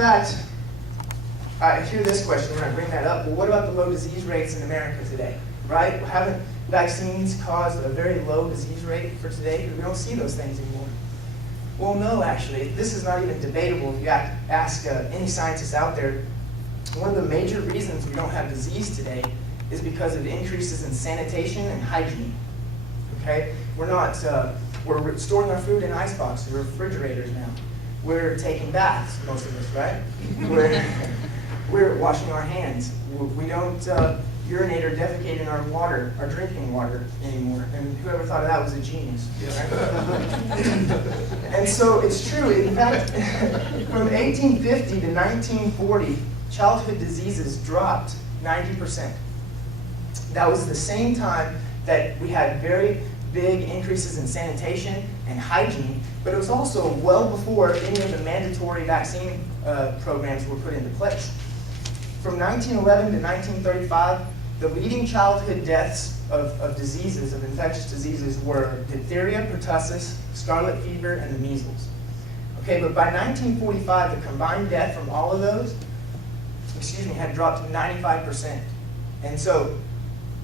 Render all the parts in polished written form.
fact, I hear this question when I bring that up. Well, what about the low disease rates in America today? Right? Haven't vaccines caused a very low disease rate for today? Because we don't see those things anymore. Well, no, actually. This is not even debatable. If you ask any scientist out there, one of the major reasons we don't have disease today is because of increases in sanitation and hygiene. Okay? We're storing our food in ice boxes or refrigerators now. We're taking baths, most of us, right? We're washing our hands. We don't urinate or defecate in our water, our drinking water anymore. And whoever thought of that was a genius. Right? And so it's true. In fact, from 1850 to 1940, childhood diseases dropped 90%. That was the same time that we had very big increases in sanitation and hygiene, but it was also well before any of the mandatory vaccine programs were put into place. From 1911 to 1935, the leading childhood deaths of diseases, of infectious diseases, were diphtheria, pertussis, scarlet fever, and the measles. Okay, but by 1945, the combined death from all of those, had dropped to 95%. And so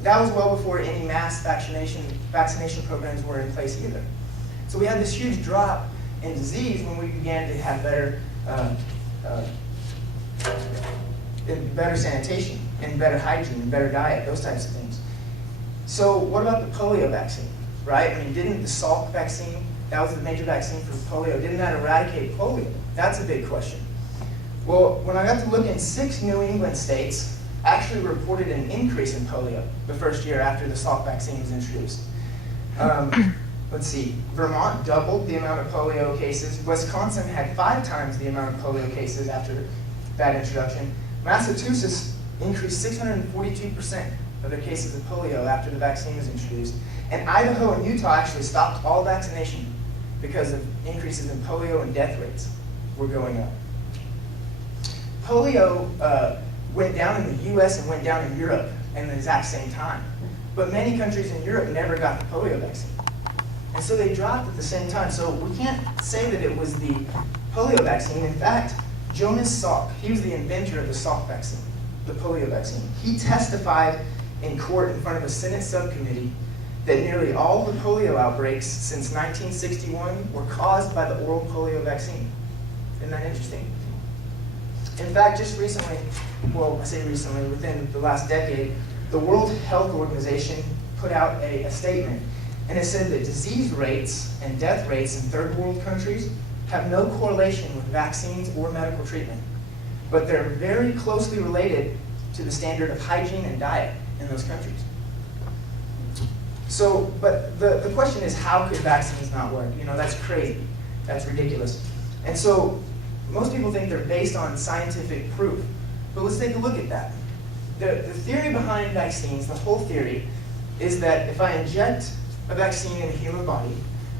that was well before any mass vaccination programs were in place either. So we had this huge drop in disease when we began to have better sanitation and better hygiene and better diet, those types of things. So what about the polio vaccine, right? I mean, didn't the Salk vaccine, that was the major vaccine for polio, didn't that eradicate polio? That's a big question. Well, when I got to look in 6 New England states, actually reported an increase in polio the first year after the Salk vaccine was introduced. Let's see, Vermont doubled the amount of polio cases. Wisconsin had 5 times the amount of polio cases after that introduction. Massachusetts increased 642% of their cases of polio after the vaccine was introduced. And Idaho and Utah actually stopped all vaccination because of increases in polio and death rates were going up. Polio went down in the US and went down in Europe in the exact same time. But many countries in Europe never got the polio vaccine. And so they dropped at the same time. So we can't say that it was the polio vaccine. In fact, Jonas Salk, he was the inventor of the Salk vaccine, the polio vaccine. He testified in court in front of a Senate subcommittee that nearly all the polio outbreaks since 1961 were caused by the oral polio vaccine. Isn't that interesting? In fact, just recently, well, I say recently, within the last decade, the World Health Organization put out a statement, and it said that disease rates and death rates in third world countries have no correlation with vaccines or medical treatment, but they're very closely related to the standard of hygiene and diet in those countries. So, but the question is, how could vaccines not work? You know, that's crazy. That's ridiculous. And so, most people think they're based on scientific proof. But let's take a look at that. The theory behind vaccines, the whole theory, is that if I inject a vaccine in a human body,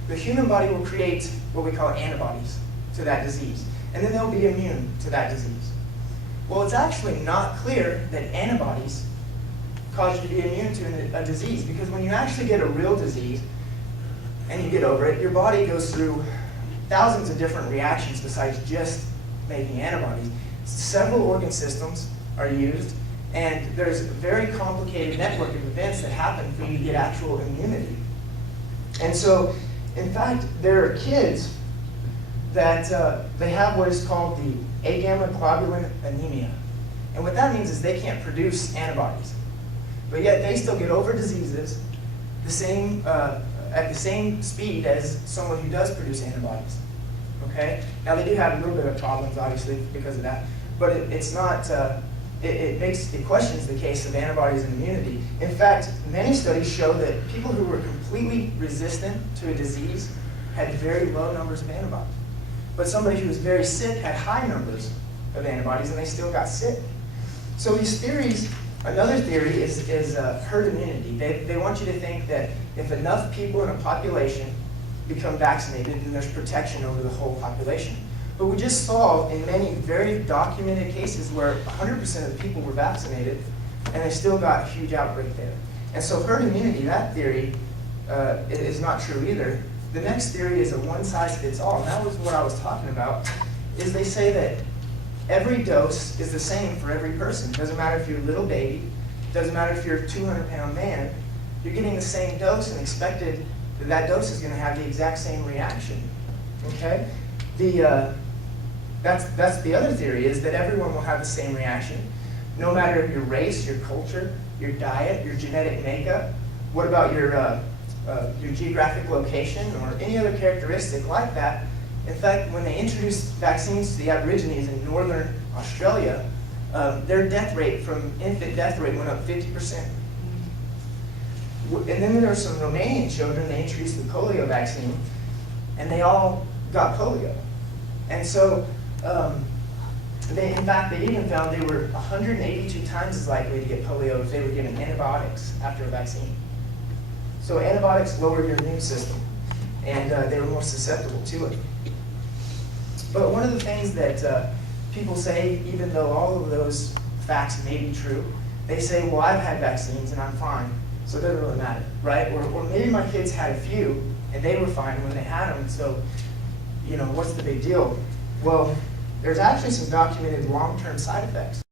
the human body will create what we call antibodies to that disease. And then they'll be immune to that disease. Well, it's actually not clear that antibodies cause you to be immune to a disease, because when you actually get a real disease and you get over it, your body goes through thousands of different reactions besides just making antibodies. Several organ systems are used, and there's a very complicated network of events that happen for you to get actual immunity. And so, in fact, there are kids that they have what is called the A Quadrant Anemia. And what that means is they can't produce antibodies. But yet they still get over diseases at the same speed as someone who does produce antibodies. Okay? Now they do have a little bit of problems, obviously, because of that. But it's not, it questions the case of antibodies and immunity. In fact, many studies show that people who were completely resistant to a disease had very low numbers of antibodies. But somebody who was very sick had high numbers of antibodies, and they still got sick. So these theories, another theory is herd immunity. They want you to think that if enough people in a population become vaccinated, then there's protection over the whole population. But we just saw in many very documented cases where 100% of the people were vaccinated, and they still got a huge outbreak there. And so herd immunity, that theory, is not true either. The next theory is a one-size-fits-all, and that was what I was talking about, is they say that every dose is the same for every person. Doesn't matter if you're a little baby, doesn't matter if you're a 200-pound man, you're getting the same dose and expected that that dose is going to have the exact same reaction. Okay? That's the other theory, is that everyone will have the same reaction, no matter your race, your culture, your diet, your genetic makeup. What about your geographic location or any other characteristic like that? In fact, when they introduced vaccines to the Aborigines in northern Australia, their death rate from infant death rate went up 50%. And then there were some Romanian children, they introduced the polio vaccine, and they all got polio. And so, in fact, they even found they were 182 times as likely to get polio if they were given antibiotics after a vaccine. So antibiotics lower your immune system, and they were more susceptible to it. But one of the things that people say, even though all of those facts may be true, they say, well, I've had vaccines and I'm fine, so it doesn't really matter, right? Or maybe my kids had a few and they were fine when they had them, so, you know, what's the big deal? Well, there's actually some documented long-term side effects.